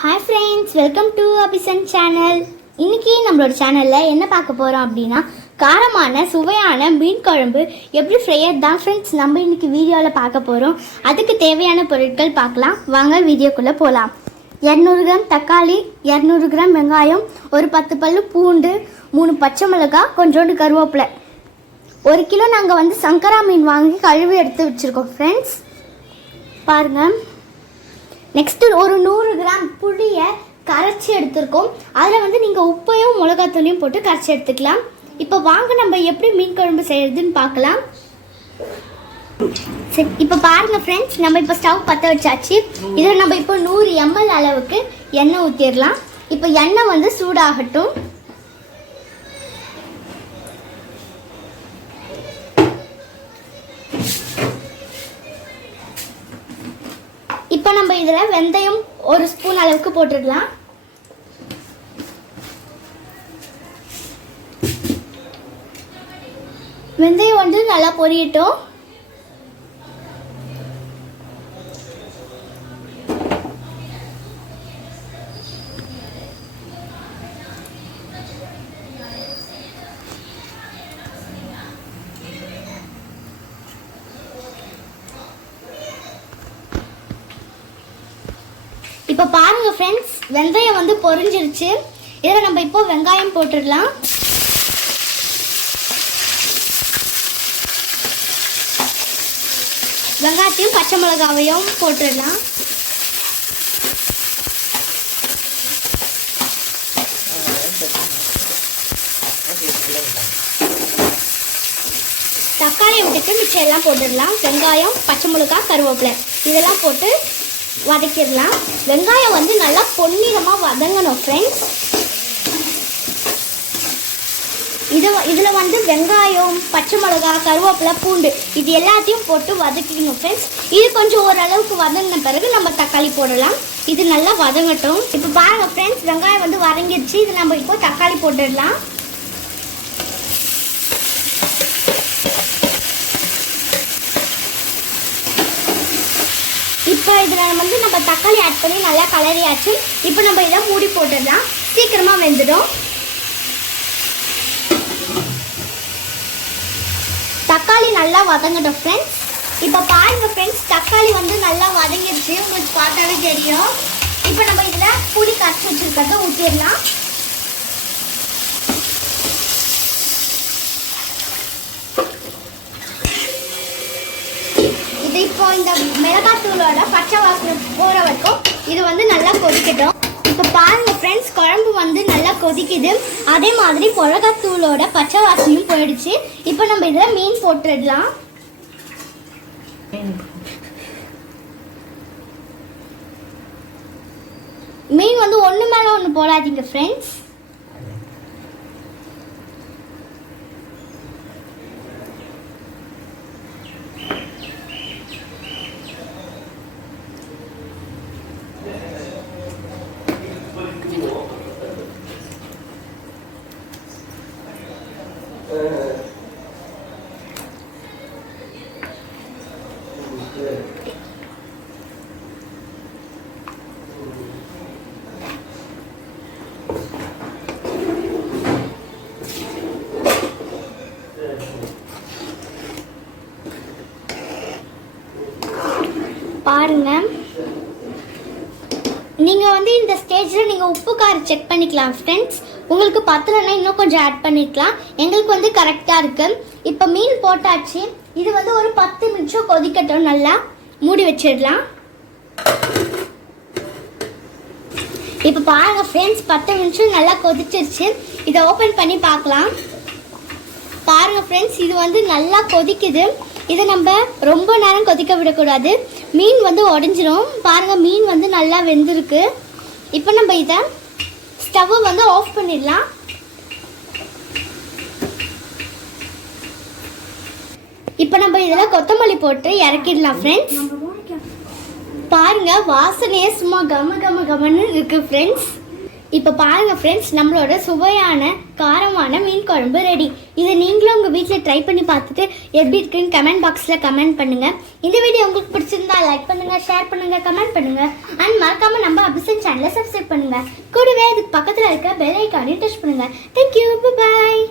Hi friends, welcome to Abhisan channel. இன்னைக்கு நம்மளோட சேனல்ல என்ன பார்க்க போறோம் அப்படினா காரமான சுவையான மீன் குழம்பு எப்படி செய்யறது தான் ஃப்ரெண்ட்ஸ் நம்ம இன்னைக்கு வீடியோல பார்க்க போறோம். அதுக்கு தேவையான பொருட்கள் பார்க்கலாம். வாங்க வீடியோக்குள்ள போலாம். 200 கிராம் தக்காளி, 200 கிராம் வெங்காயம், ஒரு 10 பல்லு பூண்டு, 3 பச்சை மிளகாய், கொஞ்சோண்டு கருவேப்பிலை. 1 கிலோ நாங்கள் வந்து சங்கரா மீன் வாங்கி கழுவி எடுத்து வச்சிருக்கோம் ஃப்ரெண்ட்ஸ். பாருங்க. நெக்ஸ்ட்டு ஒரு 100 கிராம் புளியை கரைச்சி எடுத்துருக்கோம். அதில் வந்து நீங்கள் உப்பையும் மிளகாத்தூளையும் போட்டு கரைச்சி எடுத்துக்கலாம். இப்போ வாங்க நம்ம எப்படி மீன் குழம்பு செய்யறதுன்னு பார்க்கலாம். சரி, இப்போ பாருங்கள் ஃப்ரெண்ட்ஸ், நம்ம இப்போ ஸ்டவ் பற்ற வச்சாச்சு. இதில் நம்ம இப்போ 100 ml அளவுக்கு எண்ணெய் ஊற்றிடலாம். இப்போ எண்ணெய் வந்து சூடாகட்டும். இப்போ நம்ம இதில் வெந்தயம் 1 ஸ்பூன் அளவுக்கு போட்டுடலாம். வெந்தயம் வந்து நல்லா பொரியட்டும். இப்போ பாருங்க ஃப்ரெண்ட்ஸ், வெந்தயம் வந்து பொரிஞ்சிருச்சு. இதில் நம்ம இப்போ வெங்காயம் போட்டுடலாம். வெங்காயத்தையும் பச்சை மிளகாவையும் போட்டுடலாம். தக்காளியை விட்டுட்டு மிச்சம் எல்லாம் போட்டுடலாம். வெங்காயம், பச்சை மிளகாய், கருவேப்பிலை இதெல்லாம் போட்டு வதக்கிடலாம். வெங்காயம் வந்து நல்லா பொன்னிறமாக வதங்கணும் ஃப்ரெண்ட்ஸ். இதில் வந்து வெங்காயம், பச்சை மிளகாய், கருவேப்பிலை, பூண்டு இது எல்லாத்தையும் போட்டு வதக்கிக்கணும் ஃப்ரெண்ட்ஸ். இது கொஞ்சம் ஓரளவுக்கு வதங்கின பிறகு நம்ம தக்காளி போடலாம். இது நல்லா வதங்கட்டும். இப்போ பாருங்க ஃப்ரெண்ட்ஸ், வெங்காயம் வந்து வதங்கிடுச்சு. இது நம்ம இப்போ தக்காளி போட்டுடலாம். இப்போ இதில் வந்து நம்ம தக்காளி ஆட் பண்ணி நல்லா கலரியாச்சு. இப்போ நம்ம இதை மூடி போட்டுடலாம். சீக்கிரமாக வெந்துடும். தக்காளி நல்லா வதங்கட்டும் ஃப்ரெண்ட்ஸ். இப்போ பாருங்க ஃப்ரெண்ட்ஸ், தக்காளி வந்து நல்லா வதங்கிடுச்சு. உங்களுக்கு பார்த்தாவே தெரியும். இப்போ நம்ம இதில் புளி கரைச்சி வச்சுருக்கிறத ஊற்றிடலாம். இது இப்போ இந்த மிளகாத்தூளோட பச்சை வாசனை போகிற வரைக்கும் இது வந்து நல்லா கொதிக்கட்டும். இப்போ பாருங்கள் ஃப்ரெண்ட்ஸ், குழம்பு வந்து நல்லா கொதிக்குது. அதே மாதிரி மிளகாத்தூளோட பச்சை வாசனையும் போயிடுச்சு. இப்போ நம்ம இதில் மீன் போட்டுடலாம். மீன் வந்து ஒன்று மேலே ஒன்று போடாதீங்க ஃப்ரெண்ட்ஸ். பாருங்க, நீங்கள் வந்து இந்த ஸ்டேஜில் நீங்கள் உப்பு காரம் செக் பண்ணிக்கலாம் ஃப்ரெண்ட்ஸ். உங்களுக்கு பத்தலைன்னா இன்னும் கொஞ்சம் ஆட் பண்ணிக்கலாம். எங்களுக்கு வந்து கரெக்டாக இருக்குது. இப்போ மீன் போட்டாச்சு. இது வந்து ஒரு 10 நிமிஷம் கொதிக்கட்டும். நல்லா மூடி வச்சிடலாம். இப்போ பாருங்கள் ஃப்ரெண்ட்ஸ், 10 நிமிஷம் நல்லா கொதிச்சிருச்சு. இதை ஓப்பன் பண்ணி பார்க்கலாம். பாருங்கள் ஃப்ரெண்ட்ஸ், இது வந்து நல்லா கொதிக்குது. இதை நம்ம ரொம்ப நேரம் கொதிக்க விடக்கூடாது. மீன் வந்து உடஞ்சிரும். பாருங்கள், மீன் வந்து நல்லா வெந்திருக்கு. இப்போ நம்ம இதை ஸ்டவ்வை வந்து ஆஃப் பண்ணிடலாம். இப்போ நம்ம இதில் கொத்தமல்லி போட்டு இறக்கிடலாம் ஃப்ரெண்ட்ஸ். பாருங்க, வாசனையே சும்மா கம கம கமன்னு இருக்கு ஃப்ரெண்ட்ஸ். இப்போ பாருங்க ஃப்ரெண்ட்ஸ், நம்மளோட சுவையான காரமான மீன் குழம்பு ரெடி. இதை நீங்களும் உங்கள் வீட்டில் ட்ரை பண்ணி பார்த்துட்டு எப்படி இருக்குன்னு கமெண்ட் பாக்ஸில் கமெண்ட் பண்ணுங்கள். இந்த வீடியோ உங்களுக்கு பிடிச்சிருந்தா லைக் பண்ணுங்கள், ஷேர் பண்ணுங்கள், கமெண்ட் பண்ணுங்கள். அண்ட் மறக்காமல் நம்ம அபிசன் சேனலை சப்ஸ்கிரைப் பண்ணுங்கள். கூடவே இதுக்கு பக்கத்தில் இருக்க பெல் ஐக்கானையும் டச் பண்ணுங்கள். தேங்க்யூ, பாய்.